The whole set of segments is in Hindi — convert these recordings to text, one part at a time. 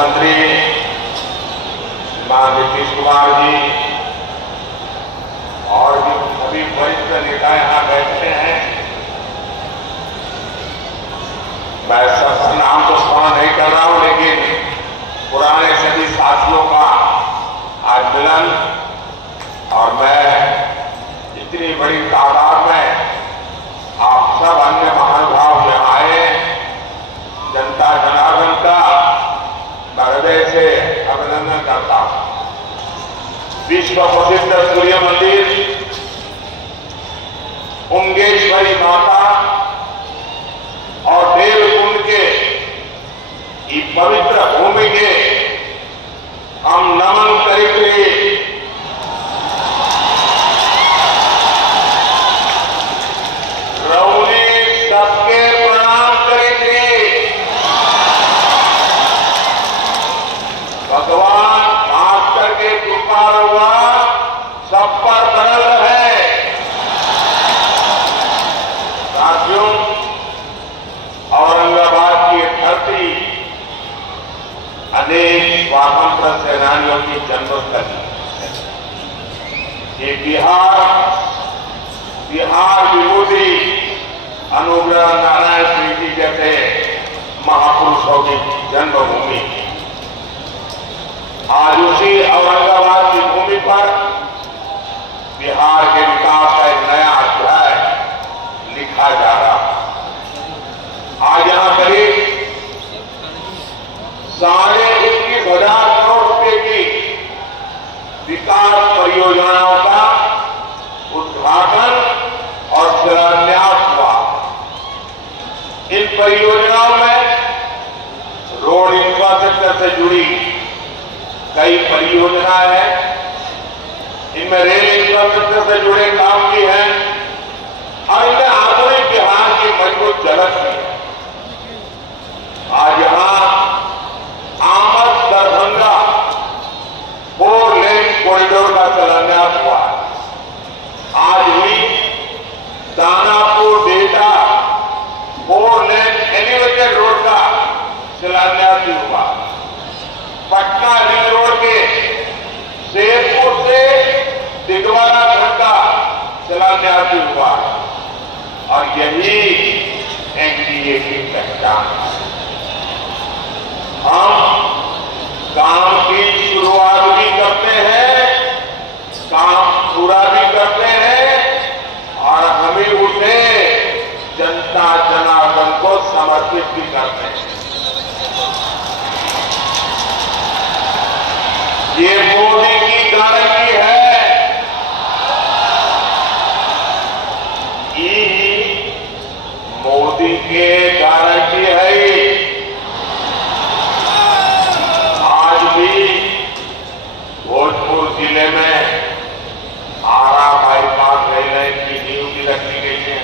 मुख्यमंत्री श्रीमान नीतीश कुमार जी और भी सभी वरिष्ठ नेता यहां बैठे हैं। मैं सबका नाम तो स्मरण नहीं कर रहा हूं, लेकिन पुराने सभी साथियों का आज मिलन, और मैं इतनी बड़ी तादाद में आप सब अन्य महानुभाव में आए, जनता जनार्दन का मैं हृदय से अभिनंदन करता हूं। विश्व प्रसिद्ध सूर्य मंदिर, उंगेश्वरी माता और देवकुंड के इस पवित्र भूमि के हम नमन करेंगे। रौने सबके प्रणाम करेंगे। भगवान भास्कर के कृपा हुआ सब पर बनल रहे। साथियों, औरंगाबाद की धरती अनेक स्वातंत्र सेनानियों की जन्मस्थली है। ये बिहार विभूति अनुग्रह नारायण सिंह जी जैसे महापुरुषों की जन्मभूमि। आज उसी औरंगाबाद की भूमि पर बिहार के विकास का एक नया अध्याय लिखा जा रहा है। आज यहां करीब 21,500 करोड़ रुपए की विकास परियोजनाओं का उद्घाटन और शिलान्यास हुआ। इन परियोजनाओं में रोड इंफ्रास्ट्रक्चर से जुड़ी कई परियोजनाएं हैं, इनमें रेल इंफ्रास्ट्रक्चर से जुड़े काम भी हैं और इनमें आधुनिक बिहार की मजबूत झलक भी है। आज यहां आमद दरभंगा 4 लेन कॉरिडोर का शिलान्यास हुआ है। आज हुई Danapur data 4 lane elevated road का शिलान्यास भी हुआ। पटना रिंग रोड के शेरपुर से दिगवारा तक का शिलान्यास भी हुआ, और यही एनडीए की पहचान है। हम काम की शुरुआत भी करते हैं, काम पूरा भी करते हैं, और हमें उसे जनता जनार्दन को समर्पित भी करते हैं। ये मोदी की गारंटी है। ये मोदी के गारंटी है। आज भी भोजपुर जिले में आरा बाईपास रेल लाइन की नींव भी रखी गई है।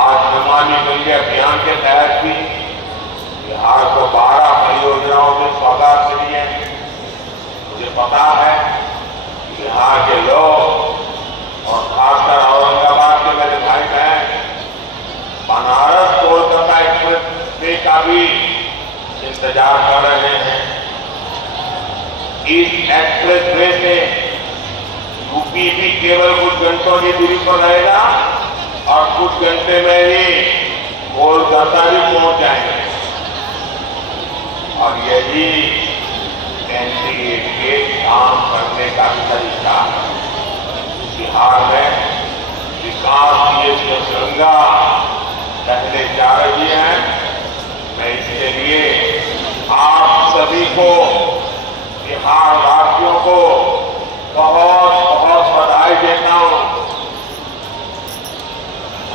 आज नमामि गंगे अभियान के तहत भी बिहार को 12 परियोजनाओं में सौगात मिली है। मुझे पता है बिहार के लोग और खासकर औरंगाबाद के मेरे भाई बहन बनारस कोलकाता एक्सप्रेस वे का भी इंतजार कर रहे हैं। इस एक्सप्रेस वे से यूपी भी केवल कुछ घंटों की दूरी पर रहेगा और कुछ घंटे में ही कोलकाता भी पहुंच जाएंगे। और यही एनडीए के काम करने का तरीका है। बिहार में विकास की जो गंगा बहने जा रही है, मैं इसके लिए आप सभी को, बिहार वासियों को बहुत बहुत बधाई देता हूं।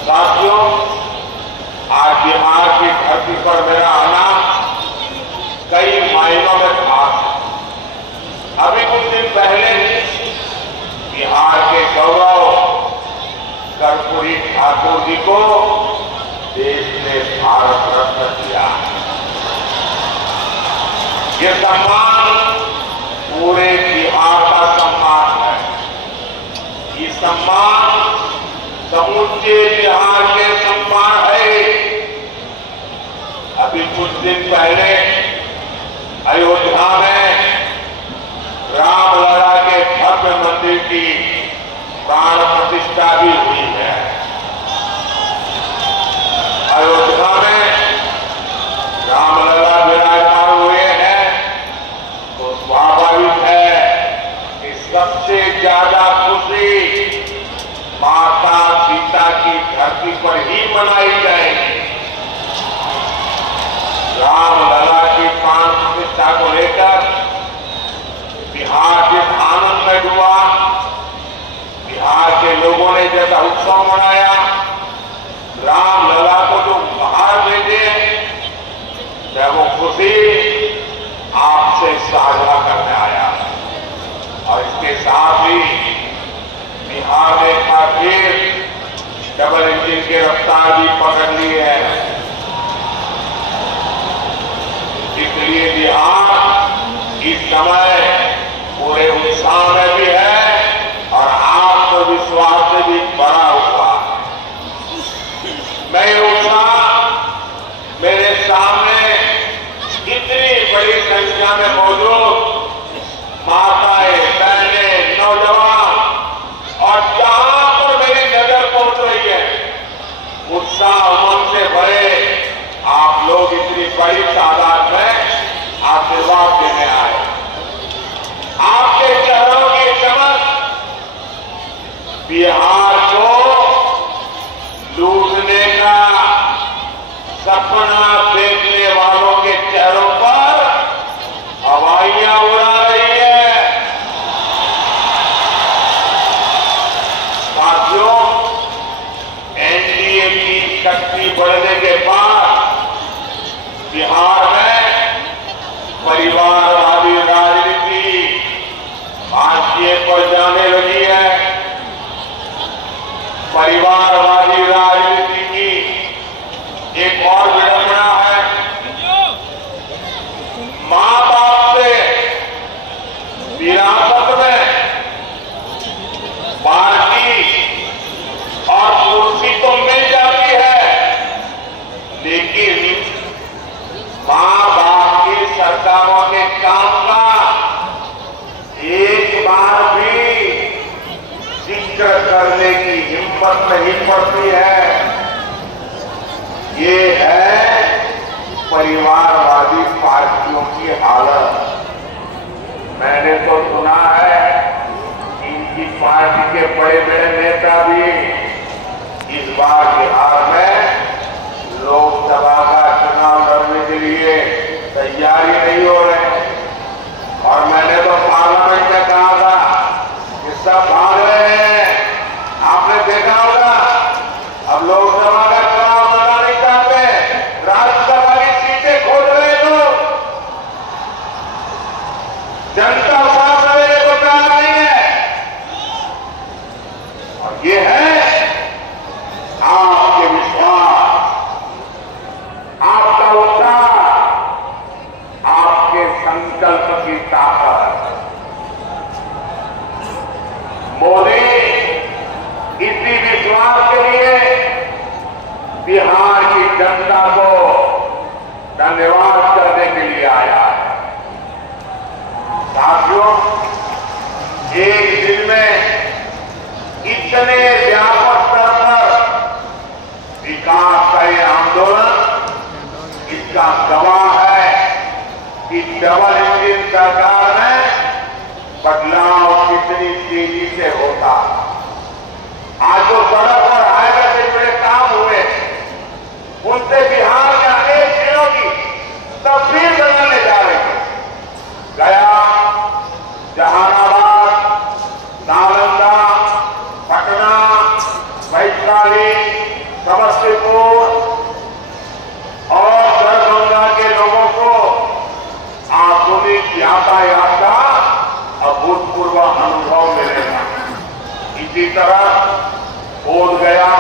साथियों, आज बिहार की धरती पर मेरा आना कई मायनों में खास है। अभी कुछ दिन पहले बिहार के गौरव कर्पूरी ठाकुर जी को देश ने भारत रत्न दिया। ये सम्मान पूरे बिहार का सम्मान है। ये सम्मान समूचे बिहार के सम्मान है। अभी कुछ दिन पहले अयोध्या में रामलला के भव्य मंदिर की प्राण प्रतिष्ठा भी हुई है। अयोध्या में रामलला विराजमान हुए हैं तो स्वाभाविक है कि सबसे ज्यादा खुशी माता सीता की धरती पर ही मनाई जाएगी। रामलला की प्राण प्रतिष्ठा को लेकर बिहार जिस आनंद में डूबा, बिहार के लोगों ने जैसा उत्सव मनाया, रामलला को जो उपहार भेजे, मैं वो खुशी आपसे साझा करने आया। और इसके साथ ही बिहार ने एक बार फिर डबल इंजन की रफ्तार भी पकड़ ली है। इसलिए बिहार इस समय पूरे उत्साह में भी है और आत्मविश्वास से भी भरा हुआ है। मैं ये उत्साह मेरे सामने इतनी बड़ी संख्या में मौजूद माताएं, बहनें, नौजवान और जहां पर मेरी नजर पहुंच रही है, उत्साह उमंग से भरे आप लोग इतनी बड़ी तादाद में आशीर्वाद देने आए। आपके चेहरों की चमक बिहार को लूटने का सपना देखने वालों के चेहरों पर हवाइयां उड़ा रही है। साथियों, एनडीए की शक्ति बढ़ने के बाद बिहार में परिवारवादी राजनीति हाशिए पर जाने लगी है। परिवारवादी राजनीति की एक और विडंबना है, मां बाप से विरासत में पार्टी और कुर्सी तो मिल जाती है, लेकिन मां बाप की सरकारों के काम का एक बार भी जिक्र करने की हिम्मत नहीं पड़ती है। ये है परिवारवादी पार्टियों की हालत। मैंने तो सुना है इनकी पार्टी के बड़े बड़े नेता भी इस बार बिहार में लोकसभा का चुनाव लड़ने के लिए तैयारी नहीं हो रहे। और मैंने तो पार्लियामेंट में कहा था कि सब भाग रहे हैं। आपने देखा होगा, अब लोकसभा का चुनाव लड़ना नहीं चाहते, राज्यसभा की सीटें खोज रहे लोग। जनता साथ देने को तैयार नहीं है। और ये है आपके विश्वास, आपका उत्साह, आपके संकल्प की ताकत। मोदी इसी विश्वास के लिए बिहार की जनता को धन्यवाद करने के लिए आया है। साथियों, एक दिन में इतने व्यापक स्तर पर विकास का ये आंदोलन इसका गवाह है कि डबल इंजन सरकार में बदलाव कितनी तेजी से होता। आज जो सड़क और हाईवे से जुड़े काम हुए, उनसे बिहार के अनेक जिलों की तस्वीर बदलने जा रही है। गया, जहानाबाद, नालंदा, पटना, वैशाली, समस्तीपुर और दरभंगा के लोगों को आधुनिक यातायात का अभूतपूर्व अनुभव मिलेगा। इसी तरह बोधगया,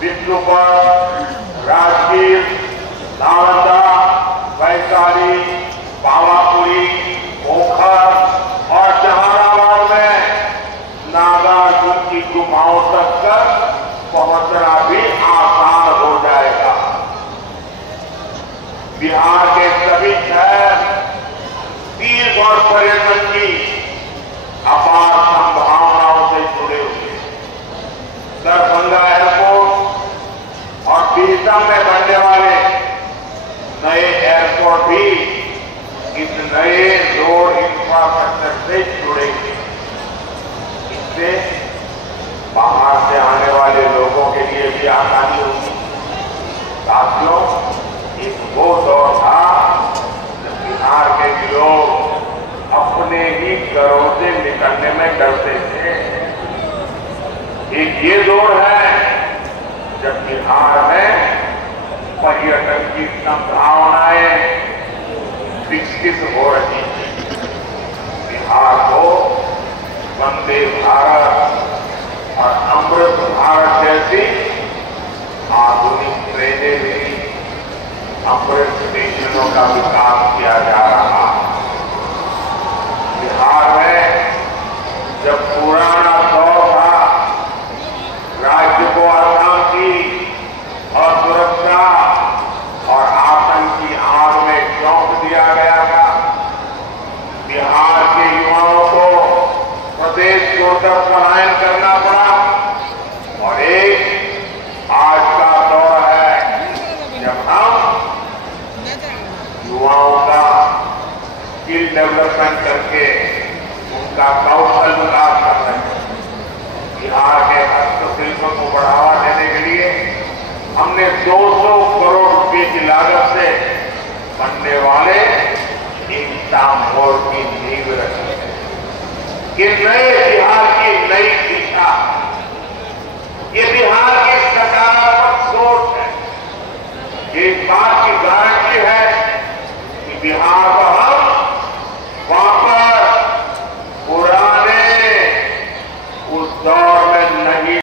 विष्णुपद, राजगीर, नालंदा, वैशाली, पावापुरी, पोखर और जहानाबाद में नागार्जुन की गुफाओं तक पहुंचना भी आसान हो जाएगा। बिहार के सभी शहर और पर्यटन की अपार संभावनाओं से जुड़े हुए दरभंगा एयरपोर्ट और बिहटा में बनने वाले नए एयरपोर्ट भी इस नए रोड इंफ्रास्ट्रक्चर से जुड़ेंगे। इससे बाहर से आने वाले लोगों के लिए भी आसानी होगी। साथियों, एक वो दौर था जब बिहार के लोग अपने ही घरों से निकलने में डरते थे। एक ये दौर है जब बिहार में पर्यटन की संभावनाएं विकसित हो रही है। बिहार को वंदे भारत और अमृत भारत जैसी आधुनिक ट्रेनें भी अमृत स्टेशनों का विकास किया जा रहा है। बिहार में जब पुराना दौर था, राज्य को अशांति और सुरक्षा और आतंक की आग में झोंक दिया गया था। बिहार के युवाओं को प्रदेश छोड़कर पलायन करना पड़ा और एक आज का दौर है जब हम युवाओं का स्किल डेवलपमेंट करके उनका कौशल विकास कर रहे हैं। बिहार के हस्तशिल्प को बढ़ावा देने के लिए हमने 200 करोड़ रुपए की लागत से बनने वाले एकता मोड़ की नींव रखी है। ये नए बिहार की नई दिशा, ये बिहार की सकारात्मक सोच है। ये इस बात की गारंटी है